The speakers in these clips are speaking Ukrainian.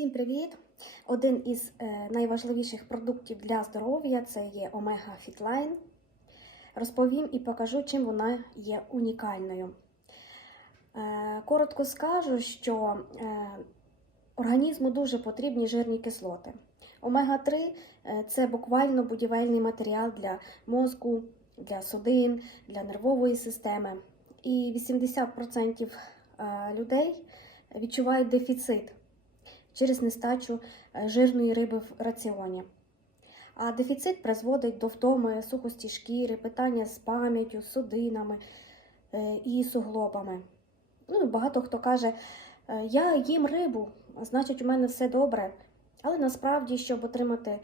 Всім привіт! Один із е, найважливіших продуктів для здоров'я це є Омега Фітлайн. Розповім і покажу, чим вона є унікальною. Е, коротко скажу, що е, організму дуже потрібні жирні кислоти. Омега-3 е, це буквально будівельний матеріал для мозку, для судин, для нервової системи. І 80% е, людей відчувають дефіцит через нестачу е, жирної риби в раціоні. А дефіцит призводить до втоми сухості шкіри, питання з пам'яттю, судинами е, і суглобами. Ну, багато хто каже, е, я їм рибу, значить, у мене все добре. Але насправді, щоб отримати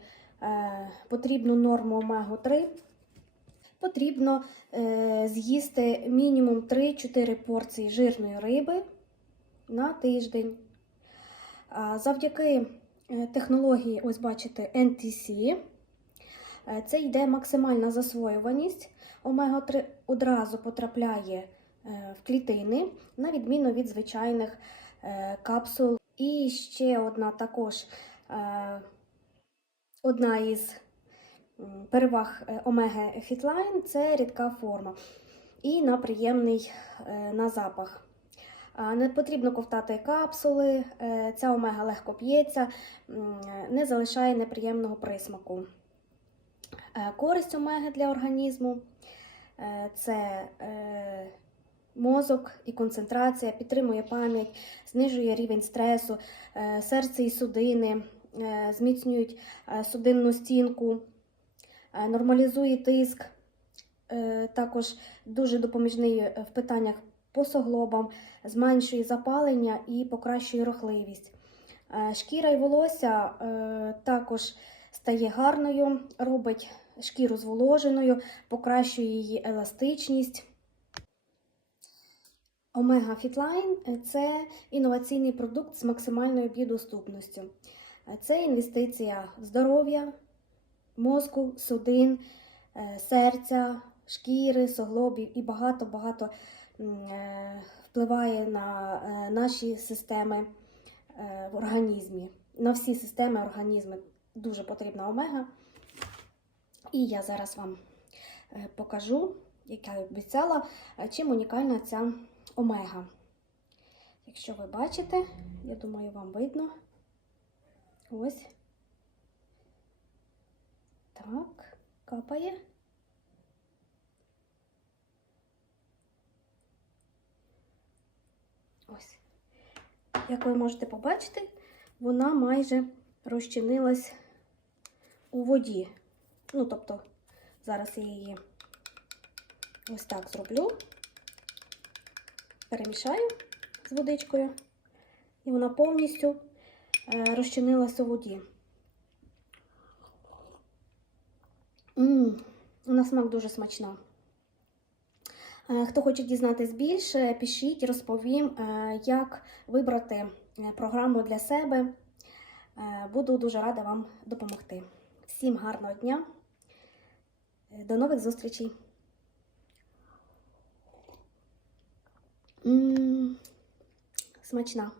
потрібну норму омегу-3, потрібно е, з'їсти мінімум 3-4 порції жирної риби на тиждень. Завдяки е, технології, ось бачите, NTC, е, це йде максимальна засвоюваність. Омега-3 одразу потрапляє е, в клітини, на відміну від звичайних капсул. І ще одна також одна із переваг омеги Фітлайн це рідка форма і на приємний на запах. Не потрібно ковтати капсули, е, ця омега легко п'ється, не залишає неприємного присмаку. Е, Користь омеги для організму е, це мозок і концентрація, підтримує пам'ять, знижує рівень стресу, серце і судини, зміцнюють судинну стінку, нормалізує тиск, також дуже допоміжний в питаннях по суглобам, зменшує запалення і покращує рухливість. Е, Шкіра і волосся е, також стає гарною, робить шкіру зволоженою, покращує її еластичність. Омега Фітлайн це інноваційний продукт з максимальною біодоступністю. Е, Це інвестиція в здоров'я, мозку, судин, серця, шкіри, суглобів і багато-багато впливає на е, наші системи е, в організмі. На всі системи організму дуже потрібна омега. І я зараз вам е, покажу, як я обіцяла, е, чим унікальна ця омега. Якщо ви бачите, я думаю, вам видно. Ось. Так, капає. Ось. Як ви можете побачити, вона майже розчинилась у воді. Ну, тобто, зараз я її ось так зроблю, перемішаю з водичкою, і вона повністю е, розчинилась у воді. М, На смак дуже смачна. Хто хоче дізнатись більше, пишіть, розповім, е, як вибрати е, програму для себе. Е, Буду дуже рада вам допомогти. Всім гарного дня. До нових зустрічей. Смачна.